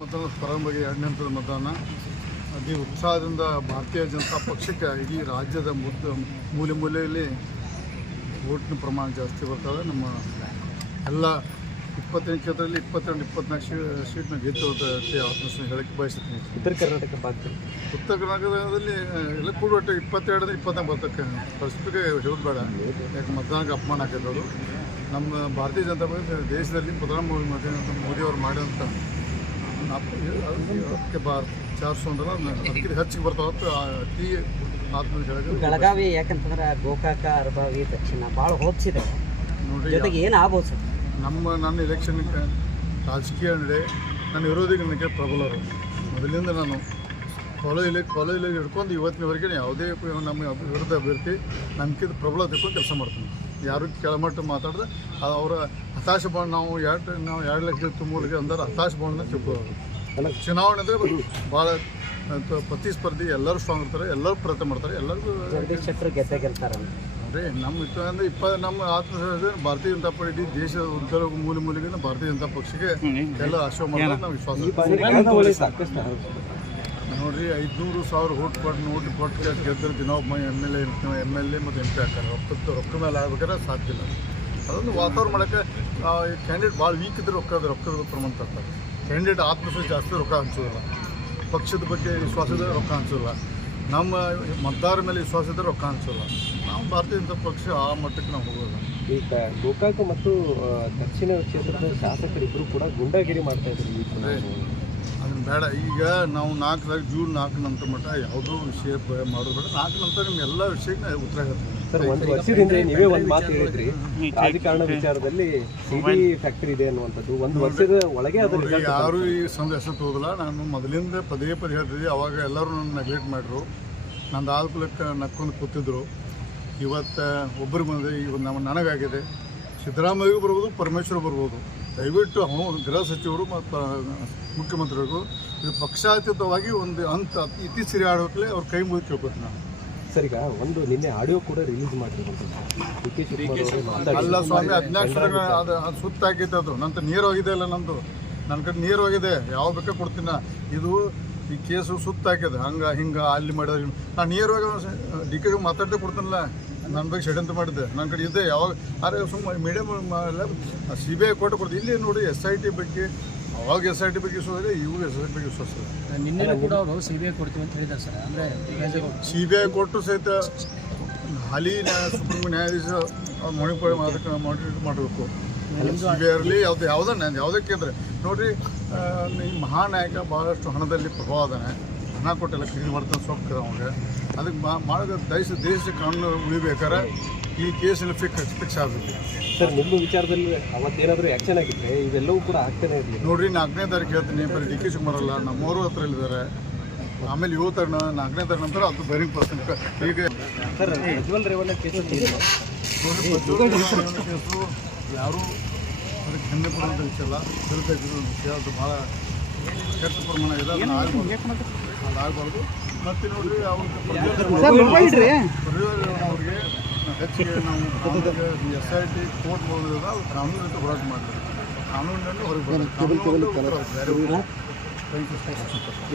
ಮತದಾನ ಪ್ರಾರಂಭವಾಗಿ ಎರಡನೇ ಹಂತದ ಮತದಾನ ಅತಿ ಉತ್ಸಾಹದಿಂದ ಭಾರತೀಯ ಜನತಾ ಪಕ್ಷಕ್ಕೆ ಇಡೀ ರಾಜ್ಯದ ಮುದ್ದ ಮೂಲೆ ಮೂಲೆಯಲ್ಲಿ ಓಟಿನ ಪ್ರಮಾಣ ಜಾಸ್ತಿ ಬರ್ತದೆ. ನಮ್ಮ ಎಲ್ಲ ಇಪ್ಪತ್ತೆಂಟು ಕ್ಷೇತ್ರದಲ್ಲಿ ಇಪ್ಪತ್ತೆರಡು ಇಪ್ಪತ್ನಾಲ್ಕು ಶೀ ಸೀಟ್ನ ಗೆದ್ದು ಆತ್ಮಸ್ಥ ಹೇಳಕ್ಕೆ ಬಯಸುತ್ತೀನಿ. ಉತ್ತರ ಕರ್ನಾಟಕ ಉತ್ತರ ಕರ್ನಾಟಕದಲ್ಲಿ ಎಲ್ಲ ಕೂಡ ಒಟ್ಟು ಇಪ್ಪತ್ತೆರಡರಿಂದ ಇಪ್ಪತ್ನಾಲ್ಕು ಬರ್ತಕ್ಕೆ ಪರಿಸ್ಥಿತಿಗೆ ಹೇಳೋದು ಬೇಡ. ಯಾಕೆ ಮತದಾನಕ್ಕೆ ಅಪಮಾನ ಹಾಕಿದ್ರು ನಮ್ಮ ಭಾರತೀಯ ಜನತಾ ಪಕ್ಷ ದೇಶದಲ್ಲಿ ಪ್ರಧಾನಮಂತ್ರಿ ಮೋದಿ ಮೋದಿಯವರು ಮಾಡಿದಂಥ ಅದಕ್ಕೆ ಭಾರತ್ ಚಾರ್ ಸೋ ಅಂದ್ರೆ ಅದಕ್ಕೆ ಹೆಚ್ಚಿಗೆ ಬರ್ತಾವತ್ತು ಆತ್ಮ ಬೆಳಗಾವಿ ಯಾಕಂತಂದ್ರೆ ಗೋಕಾಕ ಅರಬಾವಿ ದಕ್ಷಿಣ ಭಾಳ ಇದೆ ಜೊತೆಗೆ ಏನು ಆಗ್ಬೋದು ಸರ್? ನಮ್ಮ ನನ್ನ ಎಲೆಕ್ಷನ್ ರಾಜಕೀಯ ನಡೆ ನನ್ನ ನನಗೆ ಪ್ರಬಲರು ಮೊದಲಿಂದ ನಾನು ಕಾಲೇಜಲ್ಲಿ ಕಾಲೇಜಲ್ಲಿ ಹಿಡ್ಕೊಂಡು ಇವತ್ತಿನವರೆಗೆ ಯಾವುದೇ ನಮ್ಮ ವಿರುದ್ಧ ಅಭ್ಯರ್ಥಿ ನಂಬಿಕೆ ಪ್ರಬಲ ತಿಳ್ಕೊಂಡು ಕೆಲಸ ಮಾಡ್ತೀನಿ. ಯಾರು ಕೆಳಮಟ್ಟ ಮಾತಾಡಿದ್ರೆ ಅದು ಅವರ ಹತಾಶ ಬಾಂಡ್ ನಾವು ಎರಡು ನಾವು ಎರಡು ಲಕ್ಷ ತುಂಬಲಿಕ್ಕೆ ಅಂದ್ರೆ ಹತಾಶ ಬಾಂಡ್ನ ತಿಳ್ಕೊಳ್ಳೋದು ಚುನಾವಣೆ ಅಂದರೆ ಭಾಳ ಪ್ರತಿಸ್ಪರ್ಧಿ ಎಲ್ಲರೂ ಸ್ಟ್ರಾಂಗ್ ಇರ್ತಾರೆ ಎಲ್ಲರೂ ಪ್ರಯತ್ನ ಮಾಡ್ತಾರೆ ಎಲ್ಲರಿಗೂ ಅದೇ ನಮ್ಮ ಇತ್ತು ಅಂದ್ರೆ ಇಪ್ಪ ನಮ್ಮ ಆತ್ಮ ಭಾರತೀಯ ಜನತಾ ಪಾರ್ಟಿ ದೇಶದ ಉತ್ತರ ಮೂಲೆ ಮೂಲೆಗೆ ಭಾರತೀಯ ಜನತಾ ಪಕ್ಷಕ್ಕೆ ಎಲ್ಲ ಆಶ್ರಯ ಮಾಡೋದು ನಾವು ವಿಶ್ವಾಸ ನೋಡ್ರಿ, ಐದುನೂರು ಸಾವಿರ ಓಟ್ ಕೊಟ್ಟು ನೋಟ್ ಕೊಟ್ಟು ಗೆದ್ದರೆ ದಿನೊಬ್ಬ M L A M L A ಮತ್ತು ಎಂ ಪಿ ಹಾಕ್ತಾರೆ ರೊಕ್ಕದ ರೊಕ್ಕ ಮೇಲೆ ಆಗ್ಬೇಕಾದ್ರೆ ಸಾಧ್ಯ ಇಲ್ಲ. ಅದೊಂದು ವಾತಾವರಣ ಮಾಡೋಕ್ಕೆ ಕ್ಯಾಂಡಿಡೇಟ್ ಭಾಳ ವೀಕ್ ಇದ್ದರೆ ರೊಕ್ಕ ರೊಕ್ಕದ ಪ್ರಮಾಣ ತರ್ತಾರೆ. ಕ್ಯಾಂಡಿಡೇಟ್ ಆತ್ಮವಿಶ್ವಾಸ ಜಾಸ್ತಿ ರೊಕ್ಕ ಹಂಚೋದಿಲ್ಲ. ಪಕ್ಷದ ಬಗ್ಗೆ ವಿಶ್ವಾಸ ಇದ್ದರೆ ರೊಕ್ಕ ಹಂಚೋಲ್ಲ ನಮ್ಮ ಮತದಾರರ ಮೇಲೆ ವಿಶ್ವಾಸ ಇದ್ದರೆ ರೊಕ್ಕ ಹಂಚೋಲ್ಲ ನಾವು ಭಾರತೀಯ ಜನತಾ ಪಕ್ಷ ಆ ಮಟ್ಟಕ್ಕೆ ನಾವು ಹೋಗೋದು ಈಗ ಗೋಕಾಕ ಮತ್ತು ದಕ್ಷಿಣ ಕ್ಷೇತ್ರದ ಶಾಸಕರಿಬ್ಬರು ಕೂಡ ಗುಂಡಾಗಿರಿ ಮಾಡ್ತಾ ಚುನಾವಣೆಯಲ್ಲಿ. ಅದನ್ನ ಬೇಡ. ಈಗ ನಾವು ನಾಲ್ಕರಾಗ ಜೂನ್ ನಾಲ್ಕು ನಂತರ ಮಟ್ಟ ಯಾವುದೋ ವಿಷಯ ಮಾಡೋದು ಬೇಡ. ನಾಲ್ಕು ನಂತರ ನಿಮ್ಮ ಎಲ್ಲ ವಿಷಯಕ್ಕೆ ಉತ್ತರ ಸರ್ ಹೇಳ್ತೀನಿ ಒಂದು ವರ್ಷದಿಂದ ನೀವೇ ಒಂದು ಮಾತು ಹೇಳಿದ್ರಿ ರಾಜಕಾರಣ ವಿಚಾರದಲ್ಲಿ ಸಿಡಿ ಫ್ಯಾಕ್ಟರಿ ಇದೆ ಅನ್ನುವಂಥದ್ದು ಒಂದು ವರ್ಷದ ಒಳಗೆ ಅದು ಯಾರು ಈ ಸಂದೇಶ ತೋದಿಲ್ಲ ನಾನು ಮೊದಲಿಂದ ಪದೇ ಪದೇ ಹೇಳ್ತಿದ್ದೆ. ಅವಾಗ ಎಲ್ಲರೂ ನನ್ನ ನೆಗ್ಲೆಕ್ಟ್ ಮಾಡಿದ್ರು ನಂದು ಆಲ್ಕುಲಕ್ಕೆ ನಕ್ಕೊಂಡು ಕೂತಿದ್ರು. ಇವತ್ತು ಒಬ್ಬರಿಗೆ ಬಂದಿದೆ ಈಗ ನಮ್ಮ ನನಗಾಗಿದೆ. ಸಿದ್ದರಾಮಯ್ಯಗೂ ಬರ್ಬೋದು ಪರಮೇಶ್ವರ್ ಬರ್ಬೋದು. ದಯವಿಟ್ಟು ಅವನು ಗೃಹ ಸಚಿವರು ಮತ್ತು ಮುಖ್ಯಮಂತ್ರಿಗಳಿಗೂ ಇದು ಪಕ್ಷಾತೀತವಾಗಿ ಒಂದು ಅಂತ ಇತಿ ಸಿರಿ ಆಡೋಕ್ಲೆ ಅವ್ರ ಕೈ ಮುಗಿದು ಕೇಳ್ಕೊತೀನಿ ನಾನು. ಸರಿ ಈಗ ಒಂದು ನಿನ್ನೆ ಆಡಿಯೋ ಕೂಡ ರಿಲೀಸ್ ಮಾಡಿರುವಂಥದ್ದು. ಅಲ್ಲ ಸ್ವಾಮಿ ಹದಿನಾಲ್ಕು ಅದು ಅದು ಸುತ್ತಾಗೈತೆ ಅದು. ನಂತರ ನೀರೋಗಿದೆ ಹೋಗಿದೆ ಅಲ್ಲ ನಂದು. ನನ್ನ ಕಡೆ ನೀರೋಗಿದೆ. ಹೋಗಿದೆ ಯಾವ ಬೇಕಾ ಕೊಡ್ತೀನ ಇದು ಈ ಕೇಸು ಸುತ್ತಾಕಿದೆ ಹಂಗೆ ಹಿಂಗೆ ಅಲ್ಲಿ ಮಾಡಿದ್ರೆ. ನಾನು ನೀರು ಡಿ ಕೆ ಮಾತಾಡದೆ ಕೊಡ್ತೀನಲ್ಲ. ನನ್ನ ಬಗ್ಗೆ ಷಡ್ಯಂತ್ರ ಮಾಡಿದ್ದೆ. ನನ್ನ ಕಡೆ ಇದ್ದೆ. ಯಾವಾಗ ಆದರೆ ಸುಮ್ಮನೆ medium C B I court ಕೊಡ್ತೀವಿ ಇಲ್ಲಿ ನೋಡಿ ಎಸ್ ಐ ಟಿ ಬಗ್ಗೆ ಅವಾಗ ಎಸ್ ಐ ಟಿ ಬಗ್ಗೆ ವಿಶ್ವಾಸ ಇದೆ ಇವಾಗ ಎಸ್ ಐ ಟಿ ಬಗ್ಗೆ ವಿಶ್ವಾಸ ಇದೆ ನಿನ್ನೆ ಕೂಡ ಅವರು ಸಿ ಬಿ ಐ ಕೊಡ್ತೀವಿ ಅಂತ ಹೇಳಿದ್ದಾರೆ ಸರ್. ಅಂದರೆ ಸಿ ಬಿ ಐ ಕೊಟ್ಟು ಸಹಿತ ಹಾಲಿ ಸುಪ್ರೀಂ ನ್ಯಾಯಾಧೀಶ ಮಣಿಪುರ ಅದಕ್ಕೆ ಮಾನಿಟರ್ ಮಾಡಬೇಕು. ಸಿ ಬಿ ಐ ಇರಲಿ ಯಾವ್ದು ಯಾವುದೇ ನಾನು ಯಾವುದೇ ಕೇಂದ್ರ ನೋಡ್ರಿ ಈ ಮಹಾನಾಯಕ ಭಾಳಷ್ಟು ಹಣದಲ್ಲಿ ಪ್ರಭಾವ ಅದಾನೆ ಹಣ ಕೊಟ್ಟೆಲ್ಲ ಕ್ಲೀನ್ ಮಾಡ್ತಾನೆ ಸೊಕ್ಕದ ಅವಾಗ ಅದಕ್ಕೆ ಮಾ ಮಾಡೋದು ದೇಶ ದೇಶದ ಕಾನೂನು ಉಳಿಬೇಕಾರೆ ಈ ಕೇಸಲ್ಲಿ ಫಿಕ್ಸ್ ಫಿಕ್ಸ್ ಆಗಬೇಕು. ಸರ್ ನಿಮ್ಮ ವಿಚಾರದಲ್ಲಿ ಅವತ್ತೇನಾದರೂ ಆ್ಯಕ್ಷನ್ ಆಗಿದ್ರೆ ಇದೆಲ್ಲವೂ ಕೂಡ ಆಗ್ತಾನೆ ಇರಲಿ. ನೋಡ್ರಿ ನಾಲ್ಕನೇ ತಾರೀಕು ಹೇಳ್ತೀನಿ ಬರೀ ಡಿ ಕೆ ಶಿವಕುಮಾರ್ ಅಲ್ಲ ನಮ್ಮವರು ಹತ್ರ ಇದ್ದಾರೆ ಆಮೇಲೆ ಇವತ್ತು ನಾಲ್ಕನೇ ತಾರೀಕು ನಂತರ ಅದು ಬೇರಿಂಗ್ ಪರ್ಸನ್ ಈಗ ಸರ್ ಪ್ರಜ್ವಲ್ ರೇವಣ್ಣ ಕೇಸು ಯಾರೂ ಅದಕ್ಕೆ ಹೆಮ್ಮೆ ಪಡುವಂಥ ವಿಷಯ ಅಲ್ಲ. ತಿಳ್ಬೇಕಿರೋ ವಿಷಯ ಅದು ಭಾಳ ಕೆಟ್ಟ ಪ್ರಮಾಣ ಇದೆ ಆಗ್ಬಾರ್ದು. ಮತ್ತು ನೋಡ್ರಿ ಅವ್ರಿಗೆ ಅವ್ರಿಗೆ ಹೆಚ್ಚಿಗೆ ನಾವು ಎಸ್ ಐ ಟಿ ಕೋರ್ಟ್ ಹೋಗೋದಿಲ್ಲ ಅದು ಕಾನೂನಿನಿಂದ ಹೋರಾಟ ಮಾಡ್ತೀವಿ. ಕಾನೂನಿನಲ್ಲಿ ಹೊರಗೆ ಬರ್ತಾರೆ ಕಾನೂನು ಬೇರೆ ಥ್ಯಾಂಕ್ ಯು